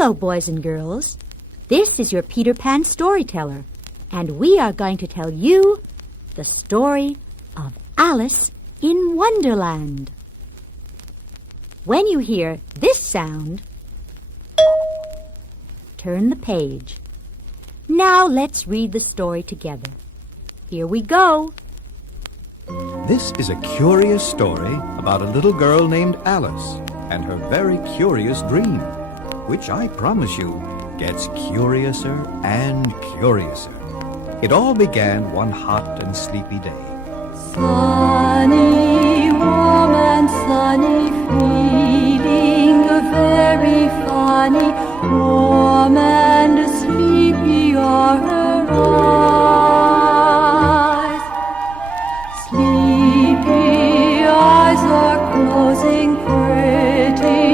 Hello, boys and girls. This is your Peter Pan storyteller, and we are going to tell you the story of Alice in Wonderland. When you hear this sound, turn the page. Now let's read the story together. Here we go. This is a curious story about a little girl named Alice and her very curious dream, which I promise you gets curiouser and curiouser. It all began one hot and sleepy day. Sunny, warm and sunny, feeling very funny, warm and sleepy are her eyes. Sleepy eyes are closing, pretty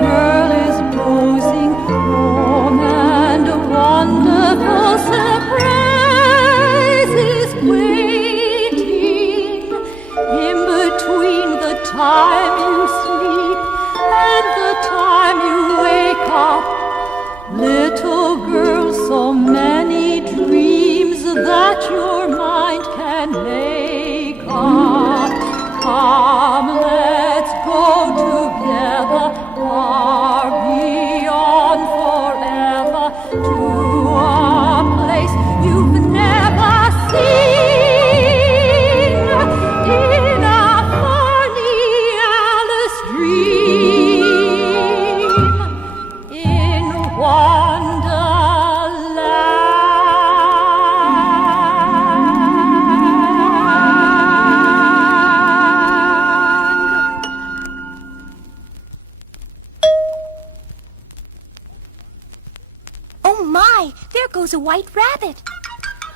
girl is dozing, warm and wonderful surprise is waiting in between the time you sleep and the time you wake up. Little girl, so many dreams that your mind can make up. Come, let's go together, far beyond forever, to a place you've never seen, in a funny Alice dream, in Wonderland. Oh my, there goes a white rabbit.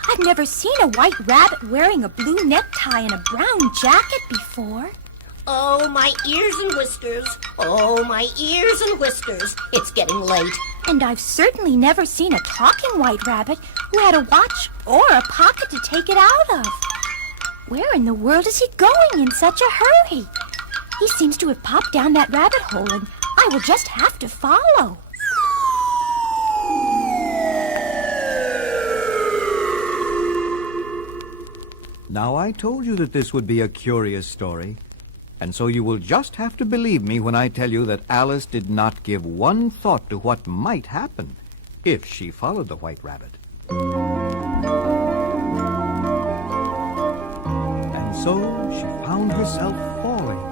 I've never seen a white rabbit wearing a blue necktie and a brown jacket before. Oh, my ears and whiskers. Oh, my ears and whiskers. It's getting late. And I've certainly never seen a talking white rabbit who had a watch or a pocket to take it out of. Where in the world is he going in such a hurry? He seems to have popped down that rabbit hole, and I will just have to follow. Now, I told you that this would be a curious story, and so you will just have to believe me when I tell you that Alice did not give one thought to what might happen if she followed the white rabbit. And so she found herself falling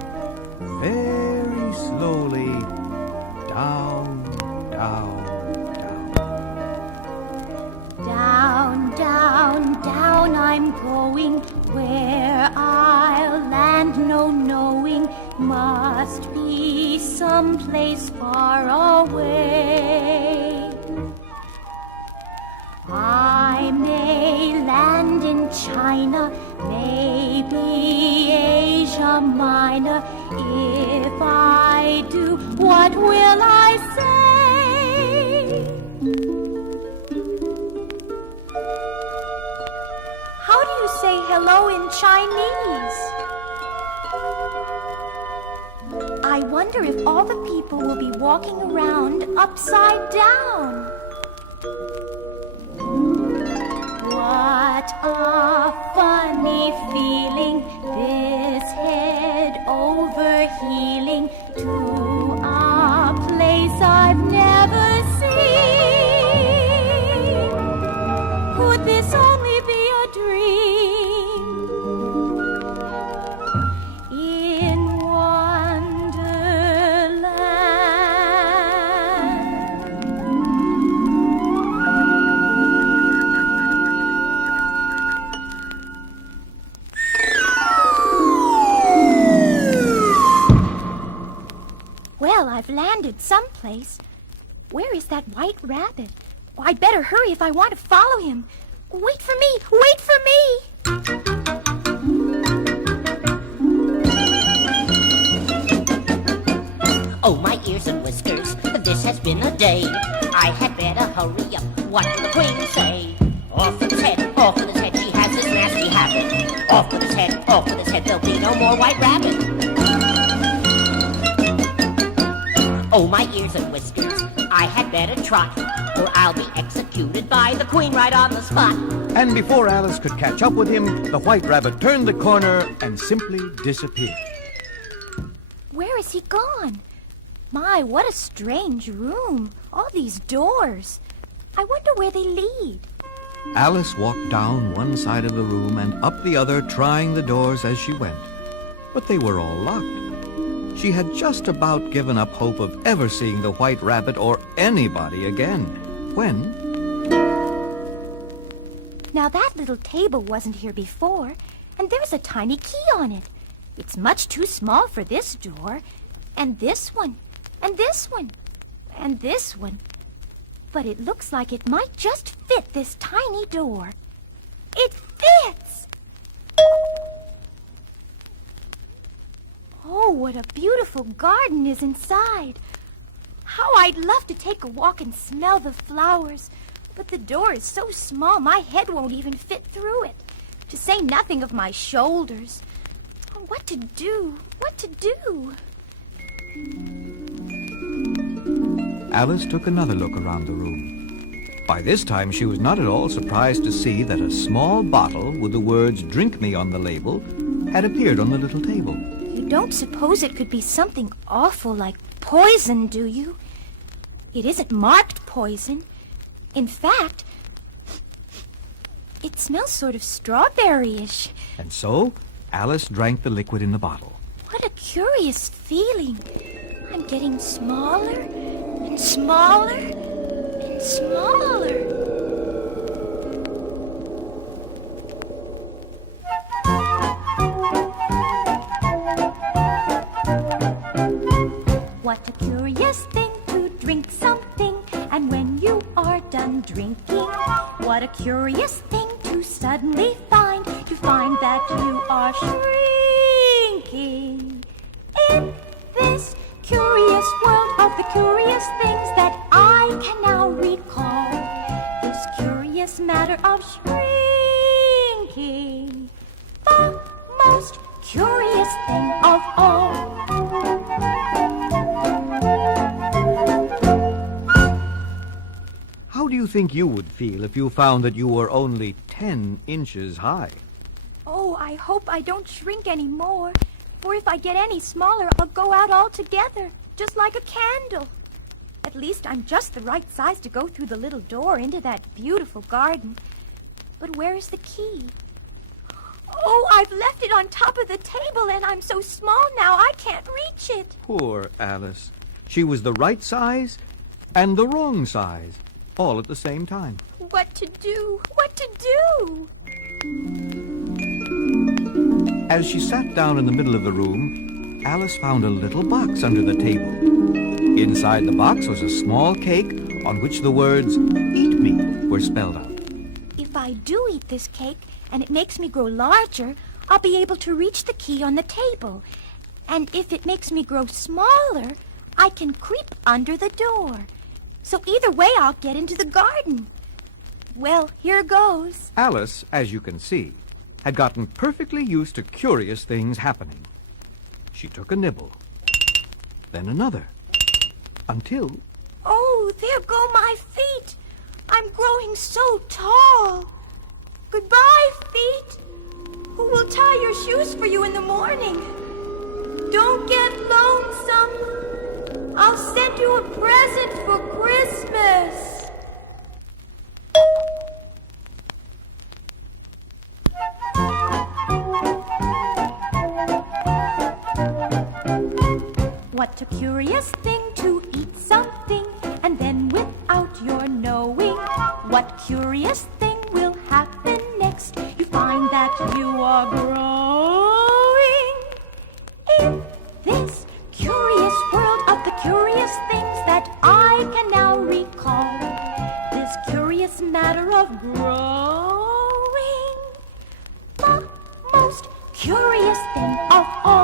very slowly down, down, down. Down, down, down I'm going, where I'll land no knowing, must be someplace far away. I may land in China, maybe Asia Minor. If I do, what will I say? How do you say hello in Chinese? I wonder if all the people will be walking around upside down. What a funny feeling, this head over heeling to a place I've never seen. Could this only be a dream? In Wonderland. Well, I've landed someplace. Where is that white rabbit? Oh, I'd better hurry if I want to follow him. Wait for me! Wait for me! Oh, my ears and whiskers. This has been a day. I had better hurry up. What will the queen say? Off with his head, off with his head. She has this nasty habit. Off with his head, off with his head. There'll be no more white rabbit. Oh, my ears and whiskers. I had better trot, or I'll be executed by the queen right on the spot. And before Alice could catch up with him, the white rabbit turned the corner and simply disappeared. Where is he gone? My, what a strange room. All these doors. I wonder where they lead. Alice walked down one side of the room and up the other, trying the doors as she went. But they were all locked. She had just about given up hope of ever seeing the white rabbit or anybody again, when... Now that little table wasn't here before, and there's a tiny key on it. It's much too small for this door, and this one, and this one, and this one. But it looks like it might just fit this tiny door. It fits! Oh, what a beautiful garden is inside. How I'd love to take a walk and smell the flowers. But the door is so small my head won't even fit through it, to say nothing of my shoulders. Oh, what to do? What to do? Alice took another look around the room. By this time, she was not at all surprised to see that a small bottle with the words "Drink Me" on the label had appeared on the little table. You don't suppose it could be something awful like poison, do you? It isn't marked poison. In fact, it smells sort of strawberry-ish. And so, Alice drank the liquid in the bottle. What a curious feeling. I'm getting smaller and smaller and smaller. What a curious thing to drink something, and when you are done drinking, what a curious thing to suddenly find, that you are shrinking. In this curious world of the curious things that I can now recall, this curious matter of shrinking, the most curious thing of all. How do you think you would feel if you found that you were only 10 inches high? Oh, I hope I don't shrink any more. For if I get any smaller, I'll go out altogether, just like a candle. At least I'm just the right size to go through the little door into that beautiful garden. But where is the key? Oh, I've left it on top of the table, and I'm so small now I can't reach it. Poor Alice. She was the right size and the wrong size, all at the same time. What to do? What to do? As she sat down in the middle of the room, Alice found a little box under the table. Inside the box was a small cake on which the words "Eat Me" were spelled out. If I do eat this cake and it makes me grow larger, I'll be able to reach the key on the table. And if it makes me grow smaller, I can creep under the door. So either way, I'll get into the garden. Well, here goes. Alice, as you can see, had gotten perfectly used to curious things happening. She took a nibble, then another, until... Oh, there go my feet. I'm growing so tall. Goodbye, feet. Who will tie your shoes for you in the morning? Don't get lonesome. I'll send you a present for Christmas. What a curious thing to eat something and then without your knowing what curious thing will happen next. You find that you are growing in this curious world of the curious things that I can now recall. This curious matter of growing, the most curious thing of all.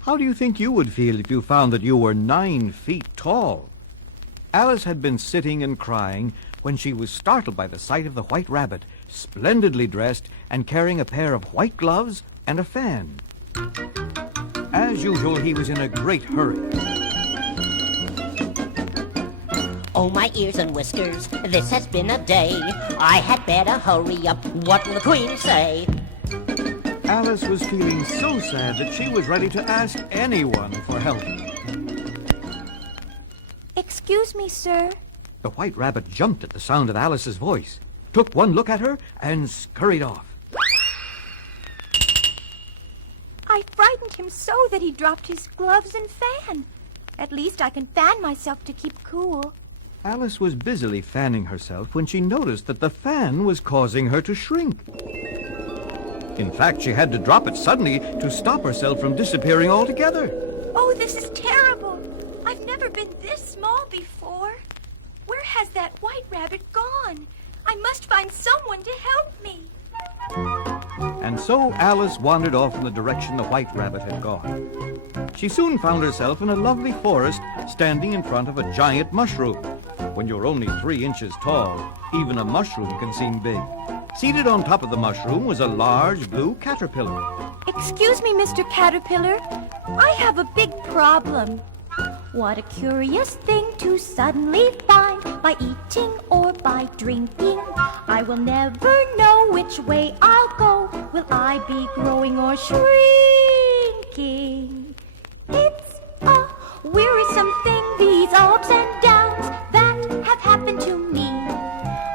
How do you think you would feel if you found that you were 9 feet tall? Alice had been sitting and crying when she was startled by the sight of the white rabbit, splendidly dressed and carrying a pair of white gloves and a fan. As usual, he was in a great hurry. Oh, my ears and whiskers, this has been a day. I had better hurry up. What will the Queen say? Alice was feeling so sad that she was ready to ask anyone for help. Excuse me, sir. The White Rabbit jumped at the sound of Alice's voice, took one look at her, and scurried off. I frightened him so that he dropped his gloves and fan. At least I can fan myself to keep cool. Alice was busily fanning herself when she noticed that the fan was causing her to shrink. In fact, she had to drop it suddenly to stop herself from disappearing altogether. Oh, this is terrible. I've never been this small before. Where has that White Rabbit gone? I must find someone to help me. And so Alice wandered off in the direction the White Rabbit had gone. She soon found herself in a lovely forest, standing in front of a giant mushroom. When you're only 3 inches tall, even a mushroom can seem big. Seated on top of the mushroom was a large blue caterpillar. Excuse me, Mr. Caterpillar. I have a big problem. What a curious thing to suddenly find by eating or by drinking. I will never know which way I'll go. Will I be growing or shrinking? It's a wearisome thing, these ups and downs that have happened to me.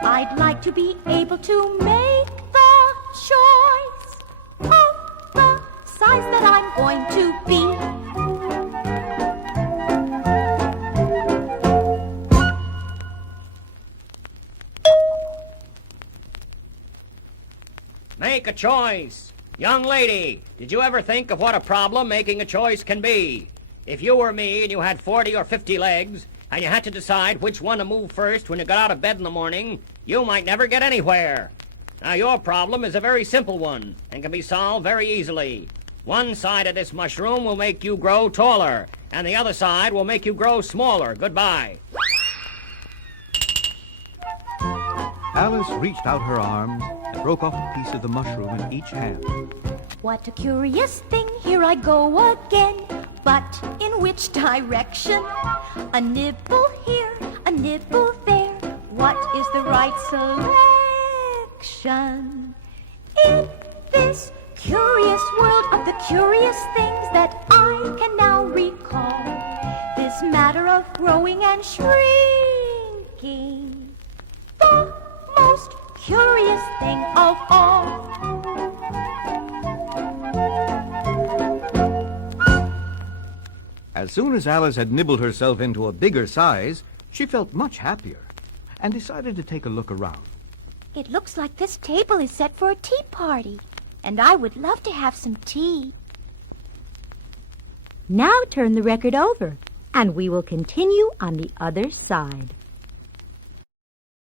I'd like to be able to make the choice of the size that I'm going to be. Make a choice. Young lady, did you ever think of what a problem making a choice can be? If you were me and you had 40 or 50 legs, and you had to decide which one to move first when you got out of bed in the morning, you might never get anywhere. Now, your problem is a very simple one, and can be solved very easily. One side of this mushroom will make you grow taller, and the other side will make you grow smaller. Goodbye. Alice reached out her arms and broke off a piece of the mushroom in each hand. What a curious thing, here I go again. But in which direction? A nibble here, a nibble there. What is the right selection? In this curious world of the curious things that I can now recall, this matter of growing and shrinking, the most curious thing of all. As soon as Alice had nibbled herself into a bigger size, she felt much happier and decided to take a look around. It looks like this table is set for a tea party, and I would love to have some tea. Now turn the record over, and we will continue on the other side.